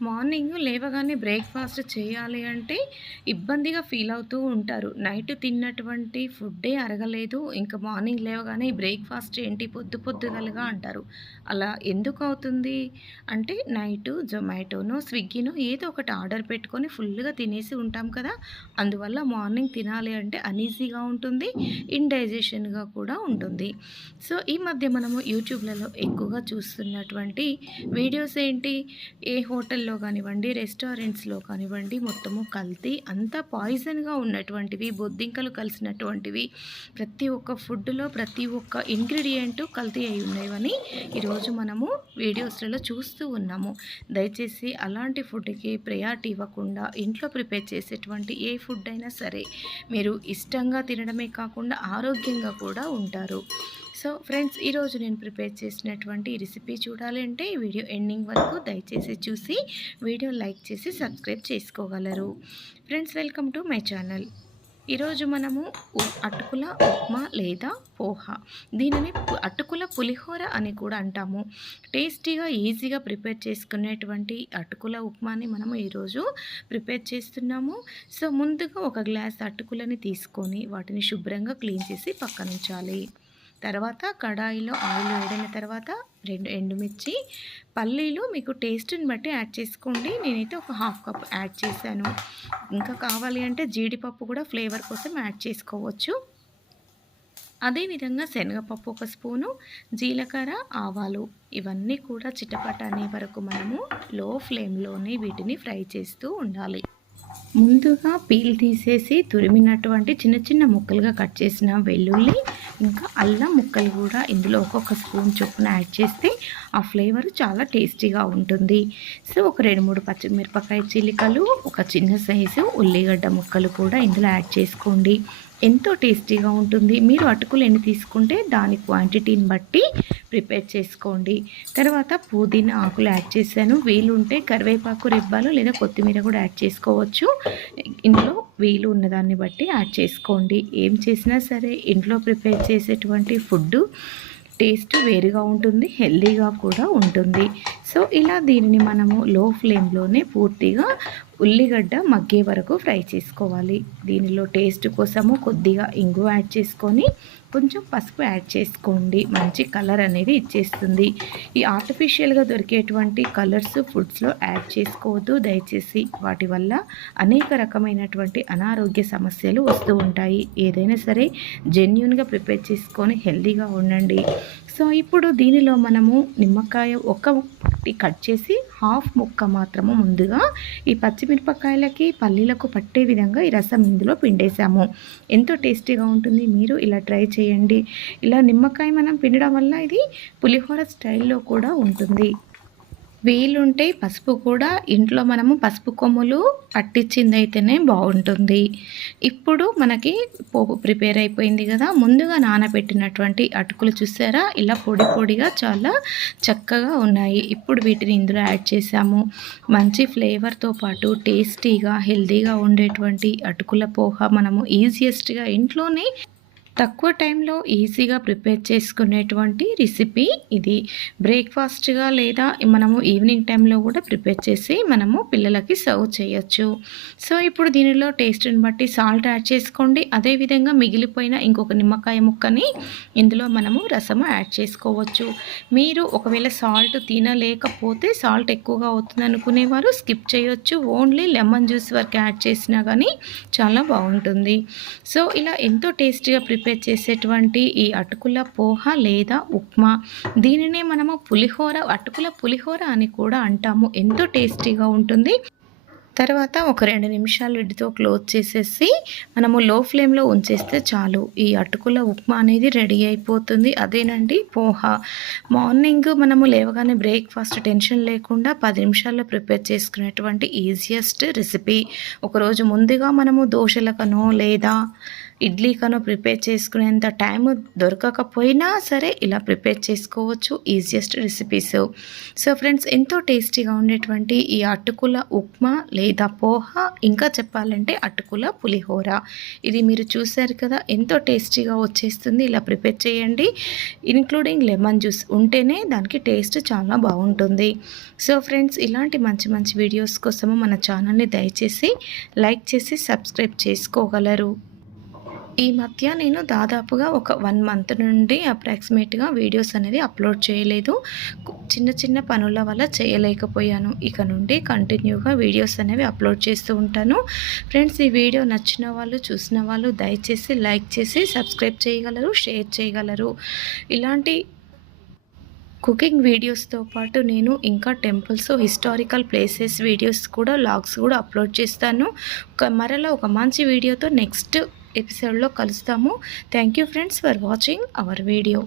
Morning లేవగానే breakfast చేయాలి అంటే ఇబ్బందిగా ఫీల్ అవుతూ ఉంటారు. నైట్ తిన్నటువంటి ఫుడ్డే అరగలేదు. ఇంక మార్నింగ్ లేవగానే ఈ బ్రేక్‌ఫాస్ట్ ఏంటి పొద్దుగలగా అంటారు. అలా ఎందుకు అవుతుంది అంటే నైటు జొమాటోనో, స్విగ్గీనో ఏదో ఒకటి ఆర్డర్ పెట్టుకొని ఫుల్‌గా తినేసి ఉంటాం కదా! అందువల్ల మార్నింగ్ తినాలి అంటే అనీజీగా ఉంటుంది. ఇండైజెషన్‌గా కూడా ఉంటుంది. సో, ఈ మధ్య మనము యూట్యూబ్‌లలో ఎక్కువగా చూస్తున్నటువంటి వీడియోస్ ఏంటి? ఏ హోటల్‌లో కానివ్వండి, రెస్టారెంట్స్‌లో కానివ్వండి, మొత్తము కల్తీ అంతా పాయిజన్‌గా ఉన్నటువంటివి, బొద్దింకలు కలిసినటువంటివి, ప్రతి ఒక్క ఫుడ్‌లో ప్రతి ఒక్క ఇంగ్రీడియెంటు కల్తీ అయి ఉన్నవని ఈరోజు మనము వీడియోస్‌లలో చూస్తూ ఉన్నాము. దయచేసి అలాంటి ఫుడ్‌కి ప్రయారిటీ ఇవ్వకుండా ఇంట్లో ప్రిపేర్ చేసేటువంటి ఏ ఫుడ్ అయినా సరే మీరు ఇష్టంగా తినడమే కాకుండా ఆరోగ్యంగా కూడా ఉంటారు. సో ఫ్రెండ్స్, ఈరోజు నేను ప్రిపేర్ చేసినటువంటి ఈ రెసిపీ చూడాలి అంటే ఈ వీడియో ఎండింగ్ వరకు దయచేసి చూసి వీడియో లైక్ చేసి సబ్స్క్రైబ్ చేసుకోగలరు. Friends, welcome to my channel. ఈరోజు మనము అటుకుల ఉప్మా లేదా పోహా, దీనిని అటుకుల పులిహోర అని కూడా అంటాము. టేస్టీగా ఈజీగా ప్రిపేర్ చేసుకునేటువంటి అటుకుల ఉప్మాని మనము ఈరోజు ప్రిపేర్ చేస్తున్నాము. సో ముందుగా ఒక గ్లాస్ అటుకులని తీసుకొని వాటిని శుభ్రంగా క్లీన్ చేసి పక్కనుంచాలి. తర్వాత కడాయిలో ఆయిల్ వేడిన తర్వాత 2 ఎండుమిర్చి, పల్లీలు మీకు టేస్ట్ని బట్టి యాడ్ చేసుకోండి. నేనైతే ఒక హాఫ్ కప్ యాడ్ చేశాను. ఇంకా కావాలి అంటే జీడిపప్పు కూడా ఫ్లేవర్ కోసం యాడ్ చేసుకోవచ్చు. అదేవిధంగా శనగపప్పు ఒక స్పూను, జీలకర్ర, ఆవాలు ఇవన్నీ కూడా చిటపట అనే వరకు మనము లో ఫ్లేమ్లోనే వీటిని ఫ్రై చేస్తూ ఉండాలి. ముందుగా పీల్ తీసేసి తురిమినటువంటి చిన్న చిన్న ముక్కలుగా కట్ చేసిన వెల్లుల్లి, ఇంకా అల్లం ముక్కలు కూడా ఇందులో ఒక్కొక్క స్పూన్ చొప్పున యాడ్ చేస్తే ఆ ఫ్లేవర్ చాలా టేస్టీగా ఉంటుంది. సో ఒక 2-3 పచ్చిమిరపకాయ చిలికలు, ఒక చిన్న సైజు ఉల్లిగడ్డ ముక్కలు కూడా ఇందులో యాడ్ చేసుకోండి. ఎంతో టేస్టీగా ఉంటుంది. మీరు అటుకులు ఎన్ని తీసుకుంటే దాని క్వాంటిటీని బట్టి ప్రిపేర్ చేసుకోండి. తర్వాత పుదీనా ఆకులు యాడ్ చేశాను. వీలుంటే కరివేపాకు రెబ్బలు లేదా కొత్తిమీర కూడా యాడ్ చేసుకోవచ్చు. ఇంట్లో వీలు ఉన్నదాన్ని బట్టి యాడ్ చేసుకోండి. ఏం చేసినా సరే ఇంట్లో ప్రిపేర్ చేసేటువంటి ఫుడ్డు టేస్ట్ వేరుగా ఉంటుంది, హెల్తీగా కూడా ఉంటుంది. సో ఇలా దీనిని మనము లో ఫ్లేమ్లోనే పూర్తిగా ఉల్లిగడ్డ మగ్గే వరకు ఫ్రై చేసుకోవాలి. దీనిలో టేస్ట్ కోసము కొద్దిగా ఇంగువ యాడ్ చేసుకొని కొంచెం పసుపు యాడ్ చేసుకోండి. మంచి కలర్ అనేది ఇచ్చేస్తుంది. ఈ ఆర్టిఫిషియల్గా దొరికేటువంటి కలర్స్ ఫుడ్స్లో యాడ్ చేసుకోవద్దు దయచేసి. వాటి వల్ల అనేక రకమైనటువంటి అనారోగ్య సమస్యలు వస్తూ ఉంటాయి. ఏదైనా సరే జెన్యూన్గా ప్రిపేర్ చేసుకొని హెల్తీగా ఉండండి. సో ఇప్పుడు దీనిలో మనము నిమ్మకాయ ఒకటి కట్ చేసి హాఫ్ ముక్క మాత్రము ముందుగా ఈ పచ్చిమిరపకాయలకి పల్లీలకు పట్టే విధంగా ఈ రసం ఇందులో పిండేసాము. ఎంతో టేస్టీగా ఉంటుంది. మీరు ఇలా ట్రై చేయండి. ఇలా నిమ్మకాయ మనం పిండడం వల్ల ఇది పులిహోర స్టైల్లో కూడా ఉంటుంది. వీలుంటే పసుపు కూడా ఇంట్లో మనము పసుపు కొమ్ములు పట్టించిందైతేనే బాగుంటుంది. ఇప్పుడు మనకి పోపు ప్రిపేర్ అయిపోయింది కదా! ముందుగా నానబెట్టినటువంటి అటుకులు చూసారా? ఇలా పొడి పొడిగా చాలా చక్కగా ఉన్నాయి. ఇప్పుడు వీటిని ఇందులో యాడ్ చేసాము. మంచి ఫ్లేవర్తో పాటు టేస్టీగా, హెల్తీగా ఉండేటువంటి అటుకుల పోహ మనము ఈజియెస్ట్గా ఇంట్లోనే తక్కువ టైంలో ఈజీగా ప్రిపేర్ చేసుకునేటువంటి రెసిపీ ఇది. బ్రేక్‌ఫాస్ట్‌గా లేదా మనము ఈవినింగ్ టైంలో కూడా ప్రిపేర్ చేసి మనము పిల్లలకి సర్వ్ చేయొచ్చు. సో ఇప్పుడు దీనిలో టేస్ట్‌ని బట్టి సాల్ట్ యాడ్ చేసుకోండి. అదేవిధంగా మిగిలిపోయిన ఇంకొక నిమ్మకాయ ముక్కని ఇందులో మనము రసము యాడ్ చేసుకోవచ్చు. మీరు ఒకవేళ సాల్ట్ తినలేకపోతే సాల్ట్ ఎక్కువగా అవుతుంది అనుకునేవారు స్కిప్ చేయొచ్చు. ఓన్లీ లెమన్ జ్యూస్ వరకు యాడ్ చేసినా కానీ చాలా బాగుంటుంది. సో ఇలా ఎంతో టేస్టీగా ప్రిపేర్ చేసేటువంటి ఈ అటుకుల పోహ లేదా ఉప్మా, దీనినే మనము పులిహోర, అటుకుల పులిహోర అని కూడా అంటాము. ఎంతో టేస్టీగా ఉంటుంది. తర్వాత ఒక 2 నిమిషాలు లిడ్‌తో క్లోజ్ చేసేసి మనము లో ఫ్లేమ్‌లో ఉంచేస్తే చాలు. ఈ అటుకుల ఉప్మా అనేది రెడీ అయిపోతుంది. అదేనండి పోహ. మార్నింగ్ మనము లేవగానే బ్రేక్‌ఫాస్ట్ టెన్షన్ లేకుండా 10 నిమిషాల్లో ప్రిపేర్ చేసుకునేటువంటి ఈజియెస్ట్ రెసిపీ. ఒకరోజు ముందుగా మనము దోశలకనో లేదా ఇడ్లీకనో ప్రిపేర్ చేసుకునేంత టైం దొరకకపోయినా సరే ఇలా ప్రిపేర్ చేసుకోవచ్చు. Easiest recipes. సో ఫ్రెండ్స్, ఎంతో టేస్టీగా ఉండేటువంటి ఈ అటుకుల ఉప్మా లేదా పోహ, ఇంకా చెప్పాలంటే అటుకుల పులిహోర, ఇది మీరు చూశారు కదా, ఎంతో టేస్టీగా వచ్చేస్తుంది. ఇలా ప్రిపేర్ చేయండి. ఇంక్లూడింగ్ లెమన్ జ్యూస్ ఉంటేనే దానికి టేస్ట్ చాలా బాగుంటుంది. సో ఫ్రెండ్స్, ఇలాంటి మంచి మంచి వీడియోస్ కోసము మన ఛానల్ని దయచేసి లైక్ చేసి సబ్స్క్రైబ్ చేసుకోగలరు. ఈ మధ్య నేను దాదాపుగా ఒక 1 మంత్ నుండి అప్రాక్సిమేట్గా వీడియోస్ అనేది అప్లోడ్ చేయలేదు. చిన్న చిన్న పనుల వల్ల చేయలేకపోయాను. ఇక నుండి కంటిన్యూగా వీడియోస్ అనేవి అప్లోడ్ చేస్తూ ఉంటాను. ఫ్రెండ్స్, ఈ వీడియో నచ్చిన వాళ్ళు, చూసిన వాళ్ళు దయచేసి లైక్ చేసి సబ్స్క్రైబ్ చేయగలరు, షేర్ చేయగలరు. ఇలాంటి కుకింగ్ వీడియోస్తో పాటు నేను ఇంకా టెంపుల్స్, హిస్టారికల్ ప్లేసెస్ వీడియోస్ కూడా, వ్లాగ్స్ కూడా అప్లోడ్ చేస్తాను. మరలా ఒక మంచి వీడియోతో నెక్స్ట్ ఎపిసోడ్లో కలుస్తాము. Thank you friends for watching our video.